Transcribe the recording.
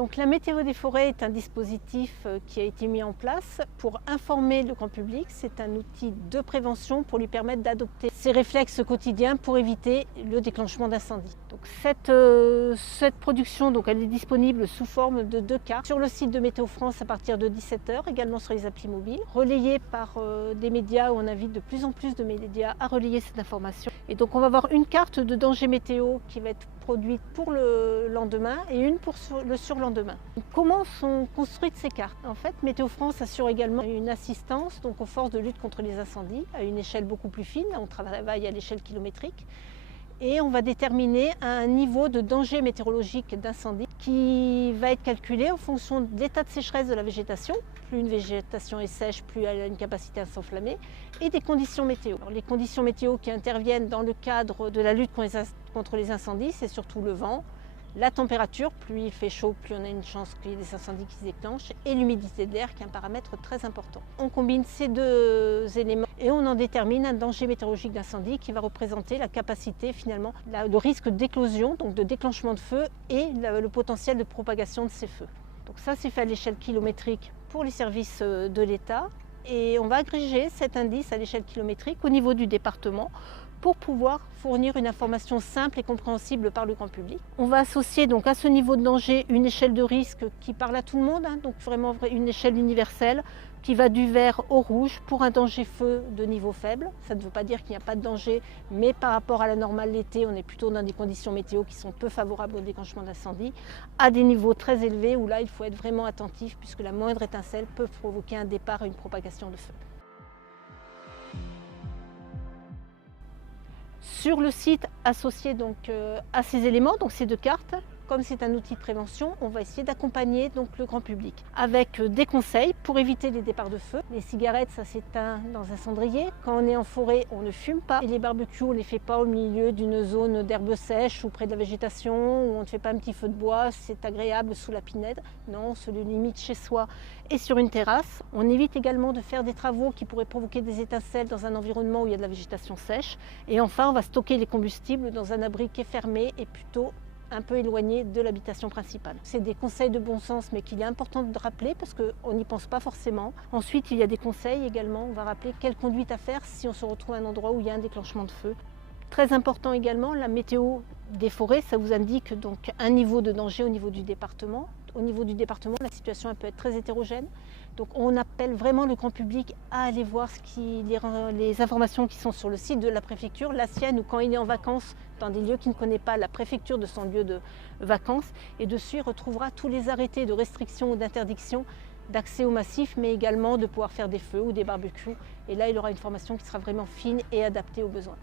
Donc la météo des forêts est un dispositif qui a été mis en place pour informer le grand public. C'est un outil de prévention pour lui permettre d'adopter ses réflexes quotidiens pour éviter le déclenchement d'incendies. Donc cette production, elle est disponible sous forme de 2 cartes sur le site de Météo France à partir de 17h, également sur les applis mobiles, relayées par des médias où on invite de plus en plus de médias à relayer cette information. Et donc on va avoir une carte de danger météo qui va être produite pour le lendemain et une pour le surlendemain. Comment sont construites ces cartes? En fait, Météo France assure également une assistance aux forces de lutte contre les incendies à une échelle beaucoup plus fine. On travaille à l'échelle kilométrique. Et on va déterminer un niveau de danger météorologique d'incendie qui va être calculé en fonction de l'état de sécheresse de la végétation. Plus une végétation est sèche, plus elle a une capacité à s'enflammer, et des conditions météo. Alors, les conditions météo qui interviennent dans le cadre de la lutte contre les incendies, c'est surtout le vent, la température, plus il fait chaud, plus on a une chance qu'il y ait des incendies qui se déclenchent, et l'humidité de l'air qui est un paramètre très important. On combine ces 2 éléments et on en détermine un danger météorologique d'incendie qui va représenter la capacité finalement, le risque d'éclosion, donc de déclenchement de feu, et le potentiel de propagation de ces feux. Donc ça, c'est fait à l'échelle kilométrique pour les services de l'État, et on va agréger cet indice à l'échelle kilométrique au niveau du département pour pouvoir fournir une information simple et compréhensible par le grand public. On va associer donc à ce niveau de danger une échelle de risque qui parle à tout le monde, donc vraiment une échelle universelle qui va du vert au rouge pour un danger feu de niveau faible. Ça ne veut pas dire qu'il n'y a pas de danger, mais par rapport à la normale l'été, on est plutôt dans des conditions météo qui sont peu favorables au déclenchement d'incendie, à des niveaux très élevés où là il faut être vraiment attentif puisque la moindre étincelle peut provoquer un départ et une propagation de feu. Sur le site associé à ces éléments, ces 2 cartes, comme c'est un outil de prévention, on va essayer d'accompagner le grand public avec des conseils pour éviter les départs de feu. Les cigarettes, ça s'éteint dans un cendrier. Quand on est en forêt, on ne fume pas. Et les barbecues, on ne les fait pas au milieu d'une zone d'herbe sèche ou près de la végétation, où on ne fait pas un petit feu de bois, c'est agréable sous la pinède. Non, on se le limite chez soi et sur une terrasse. On évite également de faire des travaux qui pourraient provoquer des étincelles dans un environnement où il y a de la végétation sèche. Et enfin, on va stocker les combustibles dans un abri qui est fermé et plutôt un peu éloigné de l'habitation principale. C'est des conseils de bon sens, mais qu'il est important de rappeler parce qu'on n'y pense pas forcément. Ensuite, il y a des conseils également. On va rappeler quelle conduite à faire si on se retrouve à un endroit où il y a un déclenchement de feu. Très important également, la météo des forêts, ça vous indique un niveau de danger au niveau du département. Au niveau du département, la situation peut être très hétérogène. Donc on appelle vraiment le grand public à aller voir les informations qui sont sur le site de la préfecture, la sienne, ou quand il est en vacances dans des lieux qu'il ne connaît pas, la préfecture de son lieu de vacances. Et dessus, il retrouvera tous les arrêtés de restriction ou d'interdiction d'accès au massif, mais également de pouvoir faire des feux ou des barbecues. Et là, il aura une formation qui sera vraiment fine et adaptée aux besoins.